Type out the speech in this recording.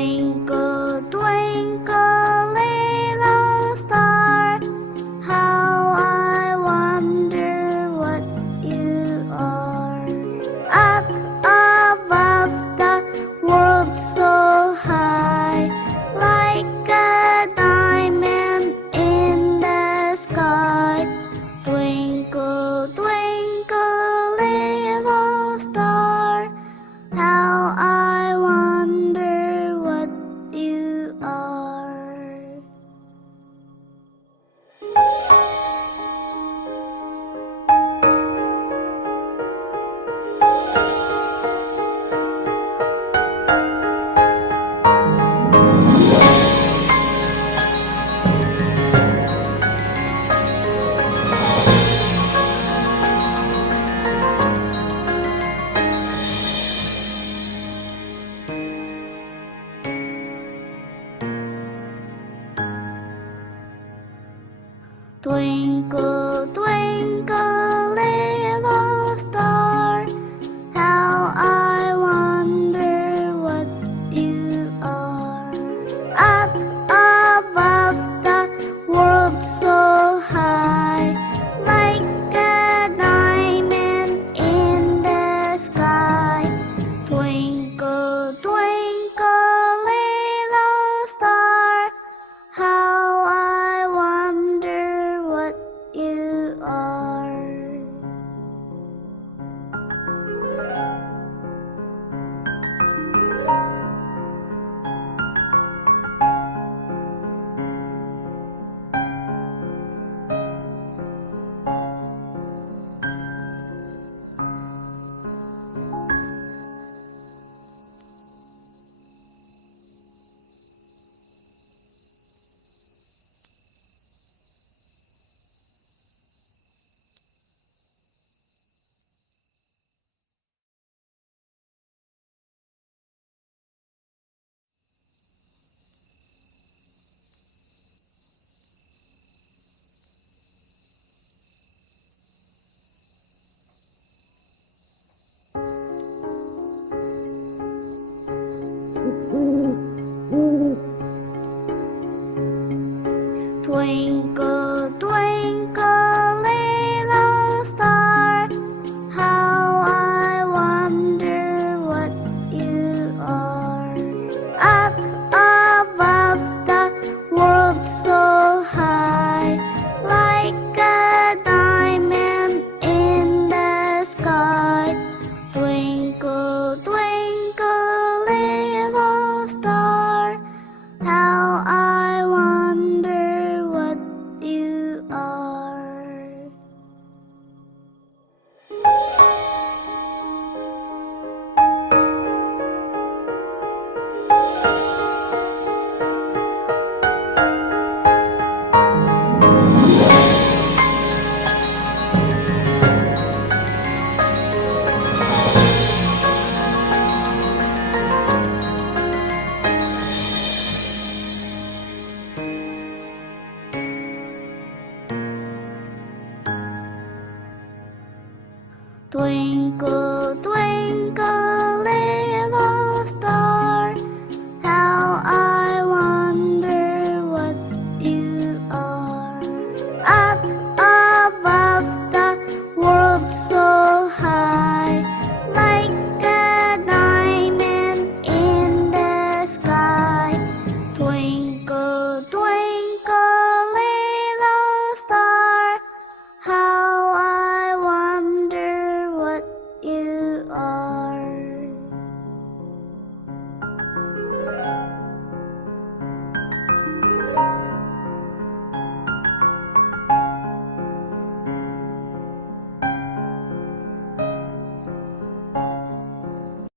Twinkle, twinkle, little star, how I wonder what you are. Up above the world so high, like a diamond in the sky. Twinkle, twinkle, little star, how I wonder what you are. Twinkle, twinkle, little star, how I wonder what you are. Up above the world so high, like a diamond in the sky. Twinkle, twinkle, little star, how I wonder what you are. Twinkle, twinkle, little star, how I wonder what you are. Up above the world so high, like a diamond in the sky. Twinkle, twinkle, little star, how I wonder what you are. Twinkle, twinkle,